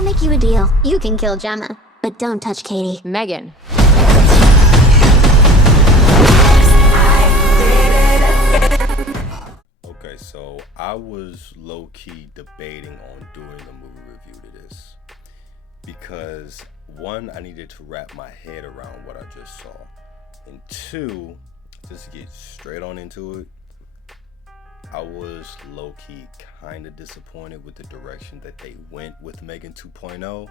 I'll make you a deal. You can kill Gemma, but don't touch Katie. M3GAN. Okay, so I was low-key debating on doing a movie review to this because one, I needed to wrap my head around what I just saw, and two, just to get straight on into it, I was low-key kind of disappointed with the direction that they went with M3GAN 2.0.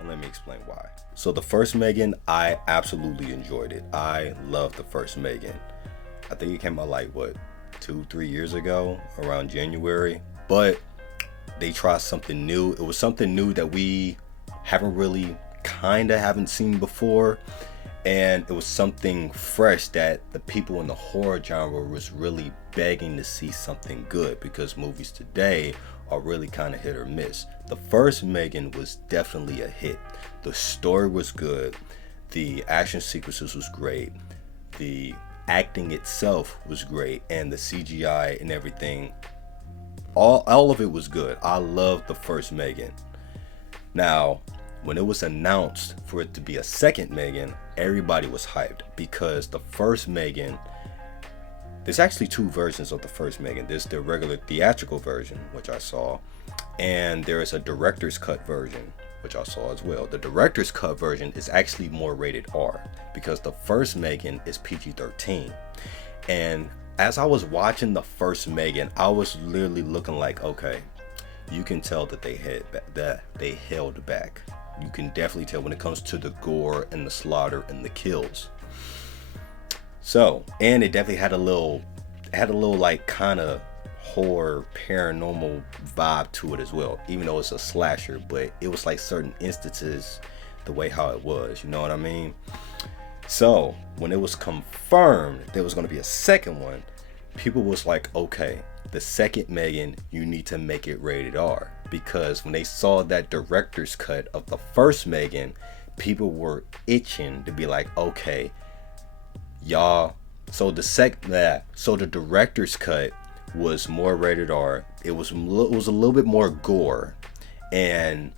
And let me explain why. So the first M3GAN, I absolutely enjoyed it. I loved the first M3GAN. I think it came out like, what, 2-3 years ago, around January. But they tried something new. It was something new that we haven't seen before. And it was something fresh that the people in the horror genre was really begging to see something good, because movies today are really kind of hit or miss. The first M3GAN was definitely a hit. The story was good. The action sequences was great. The acting itself was great, and the CGI and everything, all of it was good. I loved the first M3GAN. Now, when it was announced for it to be a second M3GAN, everybody was hyped, because the first M3GAN, there's actually two versions of the first M3GAN. There's the regular theatrical version, which I saw, and there is a director's cut version, which I saw as well. The director's cut version is actually more rated R, because the first M3GAN is PG-13. And as I was watching the first M3GAN, I was literally looking like, okay, you can tell that they held back. You can definitely tell when it comes to the gore and the slaughter and the kills. So, and it definitely had a little like kind of horror paranormal vibe to it as well, even though it's a slasher. But it was like certain instances, the way how it was, you know what I mean? So when it was confirmed there was going to be a second one, people was like, okay, the second M3GAN, you need to make it rated R, because when they saw that director's cut of the first M3GAN, people were itching to be like, okay, y'all. So the director's cut was more rated R. It was a little bit more gore, and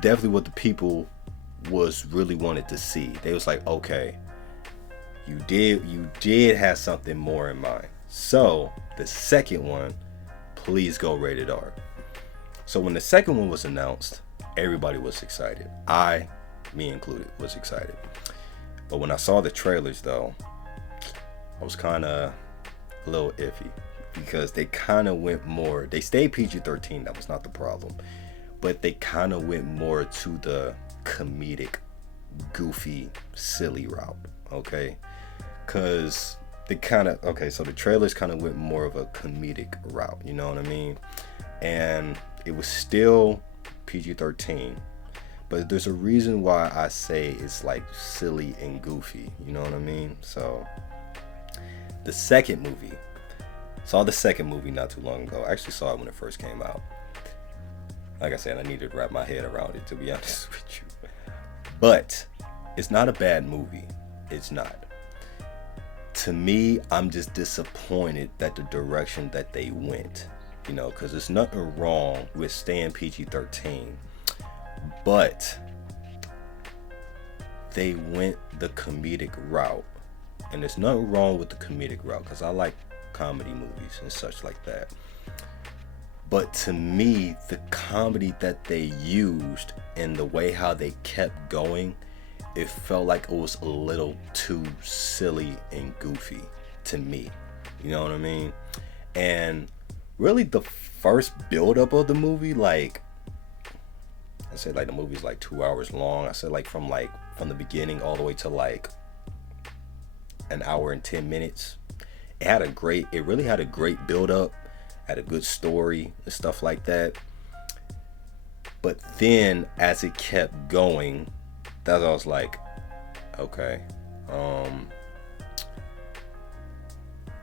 definitely what the people was really wanted to see. They was like, okay, you did have something more in mind. So the second one, please go rated R. So when the second one was announced, everybody was excited. Me included, was excited. But when I saw the trailers though, I was kind of a little iffy, because they kind of went more, they stayed PG-13, that was not the problem, but they kind of went more to the comedic, goofy, silly route, okay? Because so the trailers kind of went more of a comedic route, you know what I mean? And it was still PG-13, but there's a reason why I say it's like silly and goofy, you know what I mean? So the second movie, saw the second movie not too long ago. I actually saw it when it first came out. Like I said, I needed to wrap my head around it, to be honest with you. But it's not a bad movie. It's not. To me, I'm just disappointed that the direction that they went, you know, because there's nothing wrong with staying PG-13, but they went the comedic route. And there's nothing wrong with the comedic route, because I like comedy movies and such like that. But to me, the comedy that they used and the way how they kept going, it felt like it was a little too silly and goofy to me. You know what I mean? And really the first build-up of the movie, like, I said like the movie's like 2 hours long. I said like from the beginning all the way to like an hour and 10 minutes. It really had a great build-up, had a good story and stuff like that. But then as it kept going, that's I was like, okay,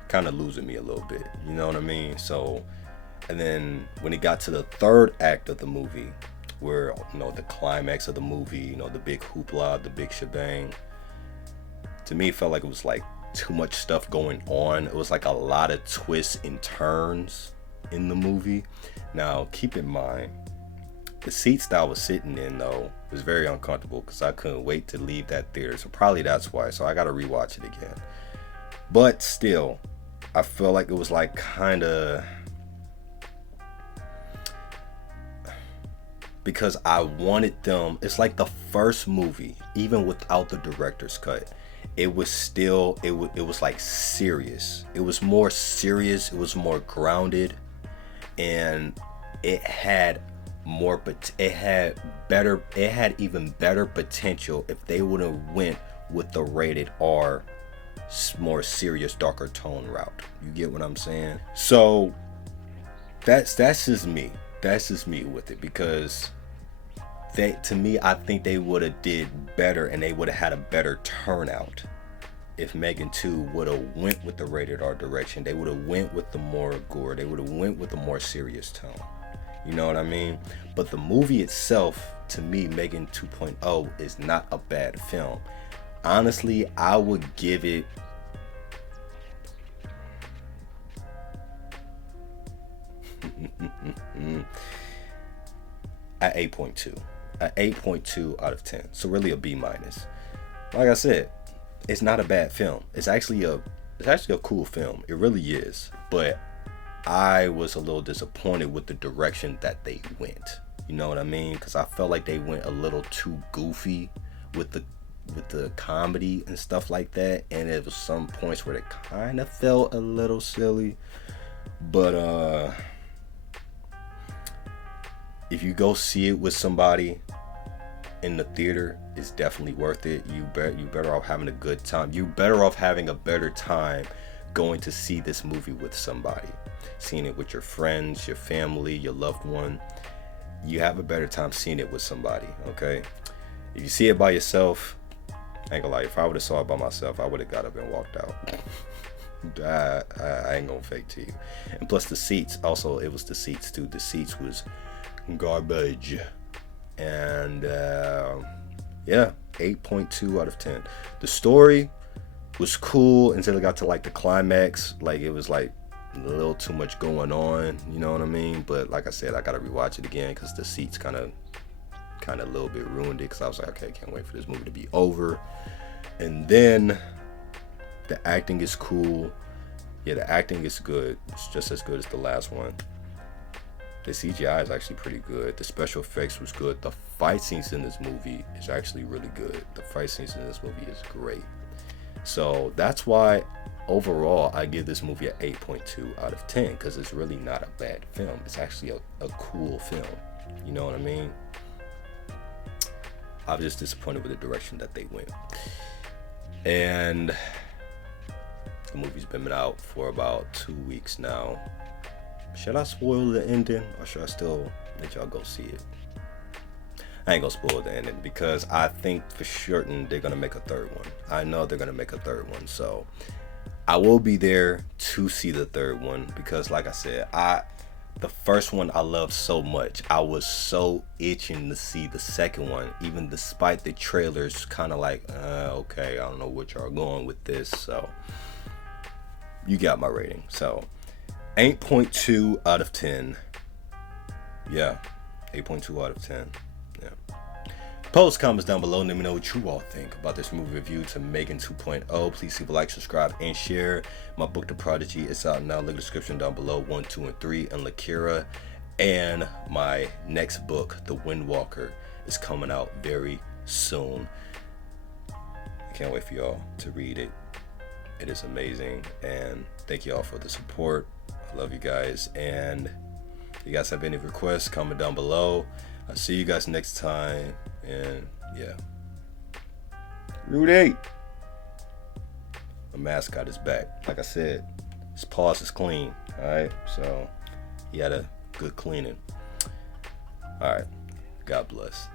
kind of losing me a little bit, you know what I mean? So, and then when it got to the third act of the movie, where, you know, the climax of the movie, you know, the big hoopla, the big shebang, to me it felt like it was like too much stuff going on. It was like a lot of twists and turns in the movie. Now keep in mind, The seats that I was sitting in though was very uncomfortable because I couldn't wait to leave that theater. So probably that's why. So I got to rewatch it again. But still, I felt like it was like kind of, because I wanted them. It's like the first movie, even without the director's cut, it was still, it was like serious. It was more serious. It was more grounded, and it had more, but it had even better potential if they would have went with the rated R, more serious, darker tone route. You get what I'm saying? So that's just me. That's just me with it, because to me, I think they would have did better, and they would have had a better turnout if M3GAN 2 would have went with the rated R direction. They would have went with the more gore. They would have went with the more serious tone. You know what I mean? But the movie itself, to me, M3GAN 2.0 is not a bad film. Honestly, I would give it at 8.2. An 8.2 out of 10. So really a B minus. Like I said, it's not a bad film. It's actually a cool film. It really is. But I was a little disappointed with the direction that they went. You know what I mean? Because I felt like they went a little too goofy with the comedy and stuff like that, and it was some points where it kind of felt a little silly. But if you go see it with somebody in the theater, it's definitely worth it. You better off having a good time. You better off having a better time going to see this movie with somebody. Seeing it with your friends, your family, your loved one. You have a better time seeing it with somebody, okay? If you see it by yourself, I ain't gonna lie, if I would have saw it by myself, I would have got up and walked out. I ain't gonna fake to you. And plus the seats, also, it was the seats too. The seats was garbage. And yeah, 8.2 out of 10. The story was cool until it got to like the climax. Like it was like a little too much going on, you know what I mean? But like I said, I gotta rewatch it again because the seats kind of a little bit ruined it, because I was like, okay, I can't wait for this movie to be over. And then the acting is cool. Yeah, the acting is good. It's just as good as the last one. The CGI is actually pretty good. The special effects was good. The fight scenes in this movie is actually really good. The fight scenes in this movie is great. So that's why overall I give this movie an 8.2 out of 10, because it's really not a bad film. It's actually a cool film. You know what I mean? I was just disappointed with the direction that they went. And the movie's been out for about 2 weeks now. Should I spoil the ending, or should I still let y'all go see it? I ain't gonna spoil the ending, because I think for certain they're gonna make a third one. I know they're gonna make a third one, so I will be there to see the third one, because like I said, the first one I loved so much. I was so itching to see the second one, even despite the trailers kind of like, okay, I don't know what y'all are going with this. So you got my rating. So 8.2 out of 10. Yeah, 8.2 out of 10. Yeah. Post comments down below and let me know what you all think about this movie review to M3GAN 2.0. Please leave a like, subscribe, and share. My book, The Prodigy, is out now. Link in the description down below. 1, 2, and 3, and Lakira. And my next book, The Windwalker, is coming out very soon. I can't wait for y'all to read it. It is amazing, and thank you all for the support. I love you guys, and if you guys have any requests, comment down below. I'll see you guys next time, and yeah. Rudy! My mascot is back. Like I said, his paws is clean, alright? So, he had a good cleaning. Alright, God bless.